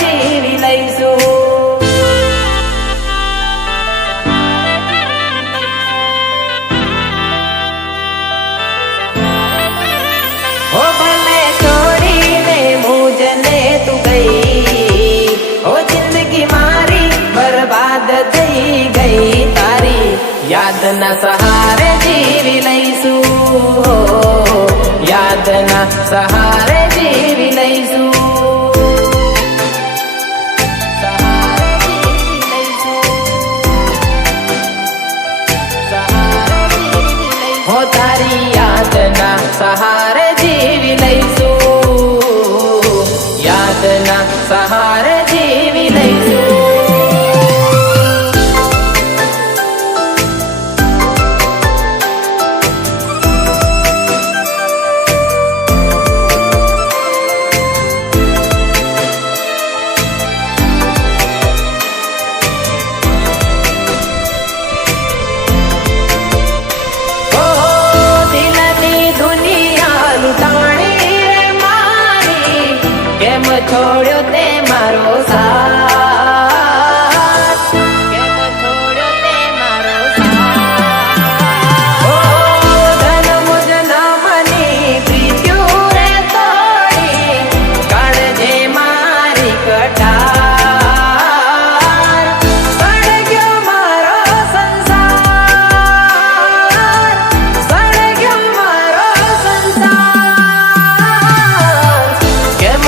જીવી લઈશું. ઓ ભલે છોડીને મુજને તું ગઈ, ઓ જિંદગી મારી બરબાદ થઈ ગઈ, તારી યાદના સહારે જીવી લઈશું, યાદના સહારે જીવી લઈશું. હો તારી યાદના સહારે જીવી લઈશું, યાદના સહારે જીવી લઈશું. છોડ્યો તે મારો સાથ, કેમ છોડ્યો તે મારો સાથ. ઓ ધન મુજ નામની પ્રીત્યું રે તોડી, કાળજે મારી કટાર, સળગ્યો મારો સંસાર, સળગ્યો મારો સંસાર. કેમ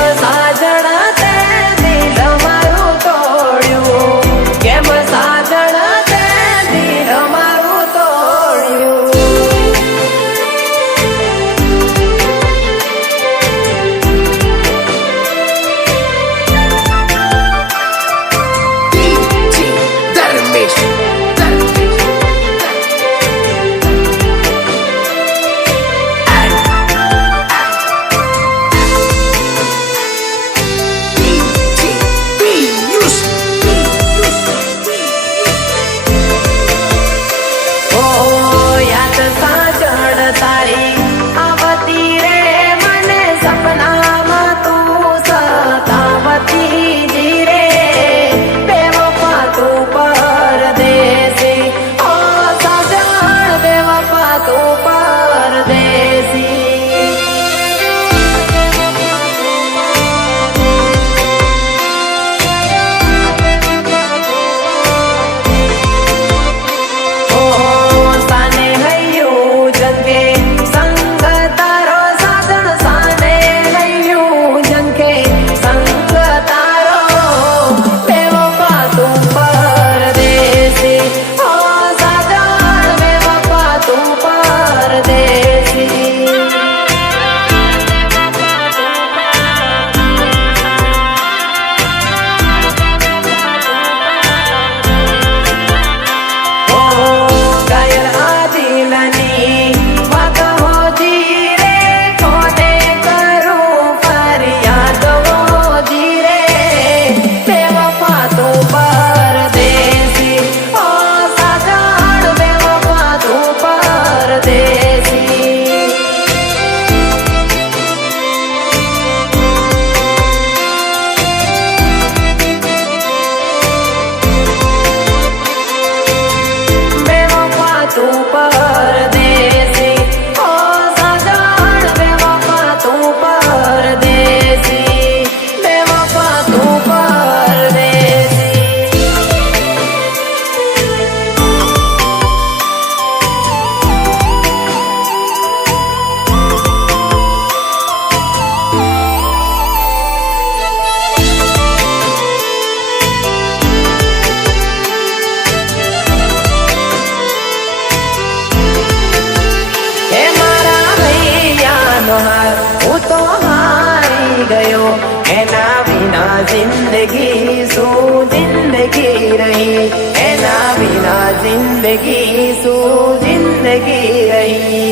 जिंदगी सो जिंदगी रही, एना बिना जिंदगी सो जिंदगी रही।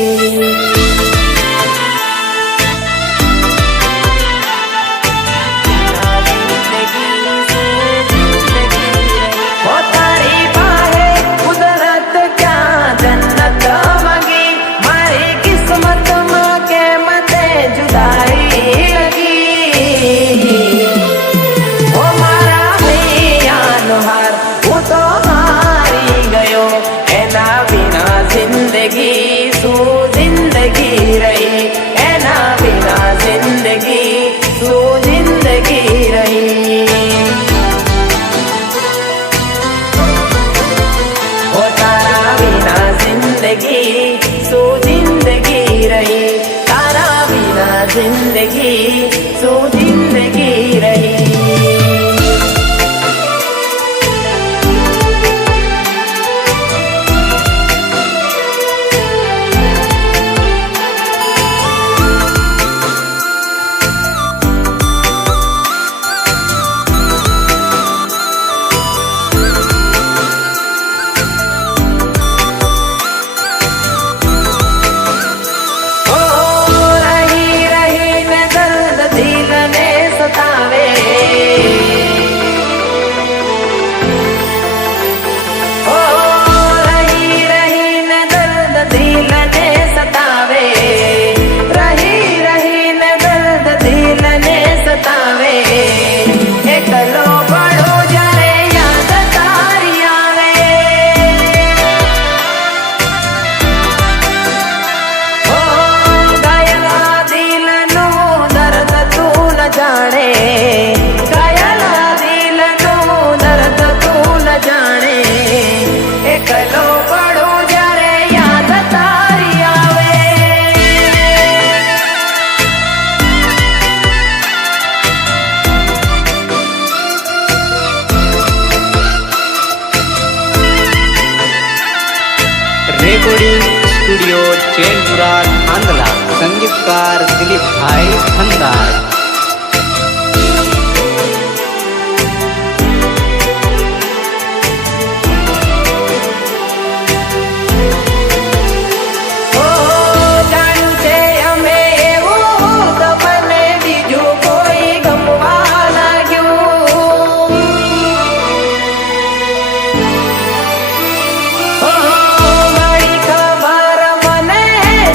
Oh એકલો પડો જ્યારે યાદ તારી આવે. ઓ ગયેલા દિલનું દર્દ તું ન જાણે, ગયેલા દિલનું દર્દ તું ન જાણે. એકલો પડો જ્યારે યાદ તારી આવે. રેકોર્ડિંગ સ્ટુડિયો ચેનપુરા થાંદલા, સંગીતકાર દિલીપભાઈ ખંદાર. ઓ જાણ્યું છે અમે એવું તો મને બીજું કોઈ ગમવા લાગ્યું. ઓ મારી ખબર મને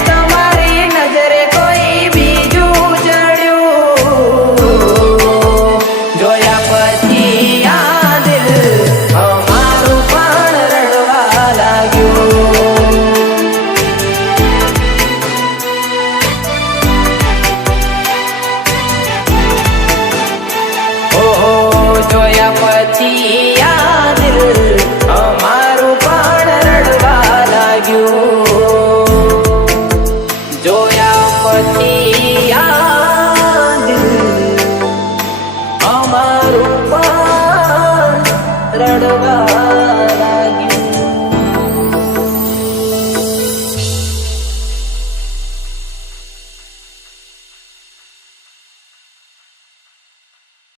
તમારી નજરે કોઈ બીજું ચડ્યું. જોયા પછી આ દિલ અમારું પણ રડવા લાગ્યું. ઓહો જોયા પછી આ દિલ અમારું પણ રડવા લાગ્યું. જોયા પછી આ દિલ અમારું પણ રડવા